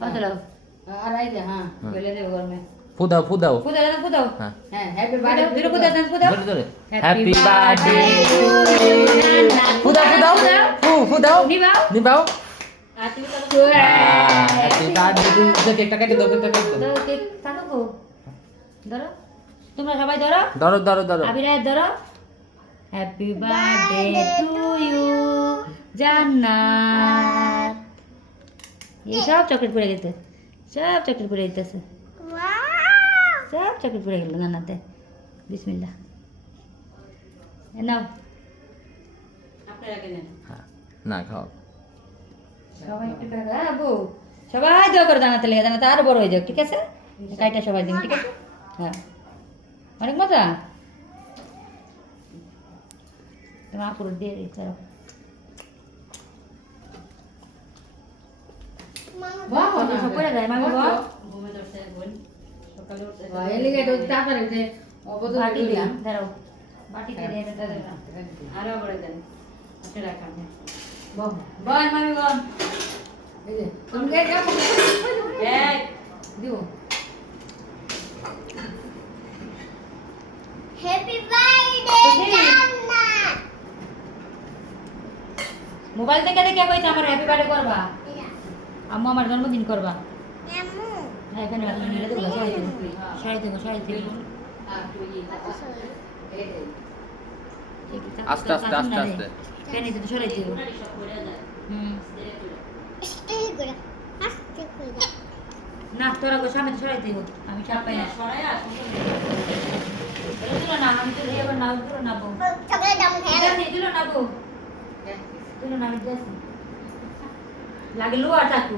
चलो আর এই যে হ্যাঁ গেলে দেব ঘর মে ফুদাও ফুদাও फुदा जाना फुदा হ্যাঁ হ্যাঁ হ্যাপি বার্থডে फिर फुदा जाना फुदा ধরে ধরে হ্যাপি বার্থডে ফুদাও ফুদাও ফুদাও निभाओ নিবাও आती तो হ্যাপি বার্থডে টু কেকটা কেটে দাও কেকটা কেটে দাও तो केक थाको को धरो তোমরা সবাই ধরো ধরো ধরো ধরো আবিরায় ধরো হ্যাপি বার্থডে টু ইউ জান্নাত এই সব চকলেট পড়ে গেছে সব চকলেট পড়ে যেতেছে সব চকলেট পড়ে গেল জান্নাতে বিসমিল্লাহ এ নাও আপনারা কেনেন হ্যাঁ না খাও সবাই একটু করে দাও আবু সবাই দোয়া করে জান্নাতে লেগে জান্নাতে আরো বড় হয়ে যাক ঠিক আছে কাইটা সবাই দিন ঠিক আছে হ্যাঁ অনেক মজা তোমার আপুর দিয়ে দিই চলো বাহ কত সব পড়ে যায় মামি বল ঘুমে ধরছে বোন সকালে উঠছে এলিগে তো তাড়াতাড়ি উঠে অবদ বাটি দিই ধরো বাটি দিয়ে দিয়ে দাও আরো বড় দেন আচ্ছা রাখান বাহ বল মামি বল এই যে তুমি গে যাও এই দিও হ্যাপি বার্থডে জান্নাত মোবাইল থেকে দেখে কইছে আমার হ্যাপি বার্থডে করবা আম্মু আমার জন্মদিন করবা আম্মু হ্যাঁ এখানে রাখলাম নিলে তো শাড়ি দেবো শাড়ি দেবো আর তুই এই আস্তে আস্তে আস্তে আস্তে কেন তো সরাই দেবো সব পড়ে যায় হুম আস্তে করে আস্তে করে না তোরা গো সামনে সরাই দেবো আমি চাপ পাই না সরাই আস দিল না আমি তো এবার নাও দিল না বউ চকলেট দাম খাই দিল না বউ দিল না আমি দিয়েছি লাগে লোয়া চাকু